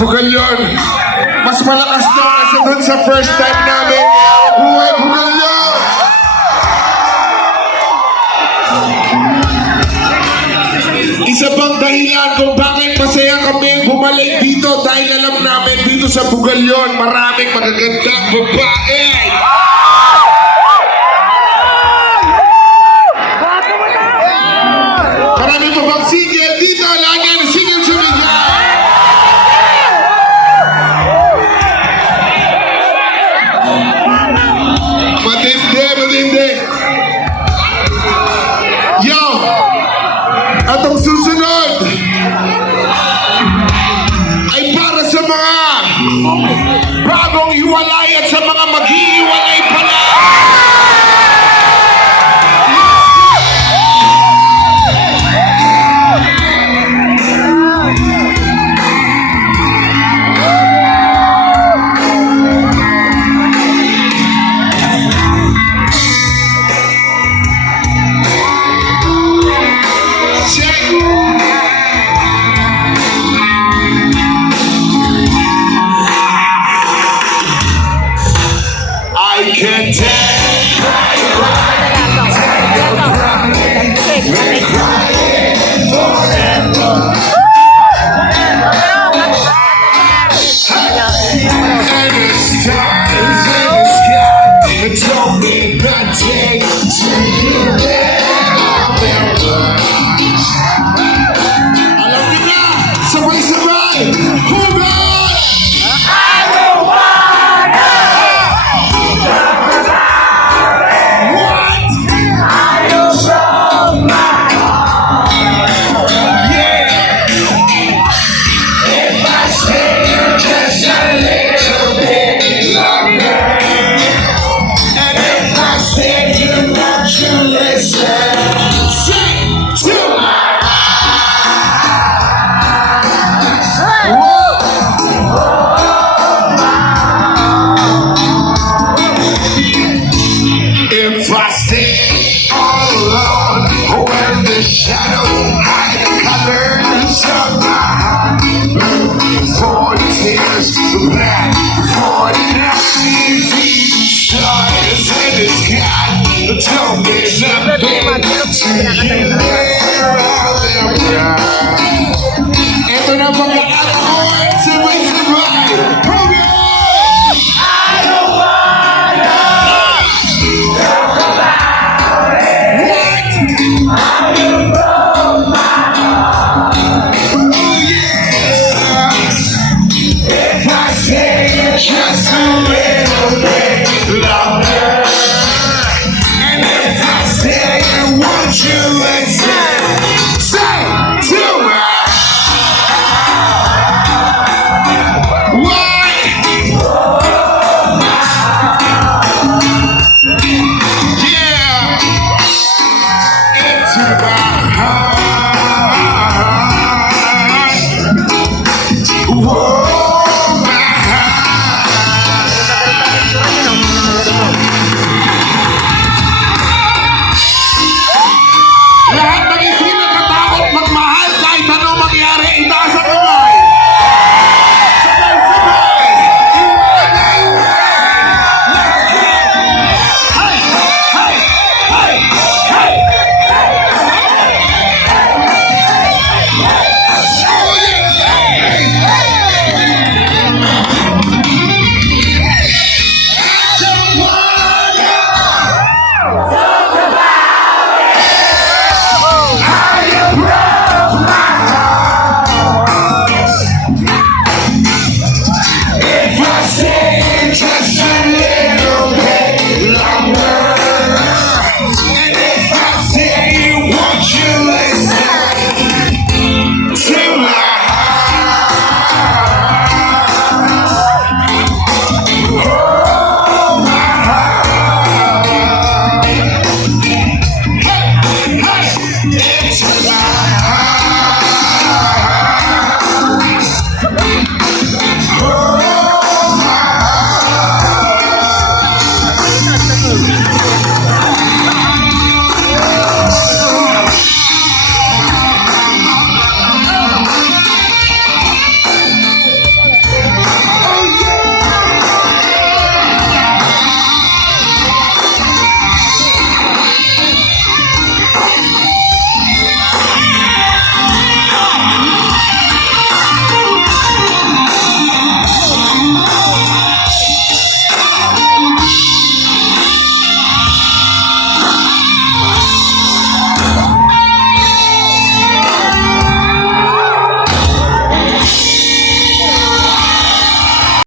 Bogallon. Mas malakas daw kasi dun sa first time namin. Buhay Bogallon! Isa pang dahilan kung bakit masaya kami bumalik dito dahil alam namin dito sa Bogallon maraming magagandang babae. Maraming pa bang single dito? Lagi ang single sumigay. Matindi. Yo! Atong susunod ay para sa mga bagong hiwalay at sa mga mag-iiwalay pala. I can tell alam niyo na, sabay-sabay, hold on! If I stay all alone when the shadow hide the colors of my heart, for the tears black, for the nasty stars in the sky, tell me nothing to hear out there. Ito na mga ako sabay-sabay. Just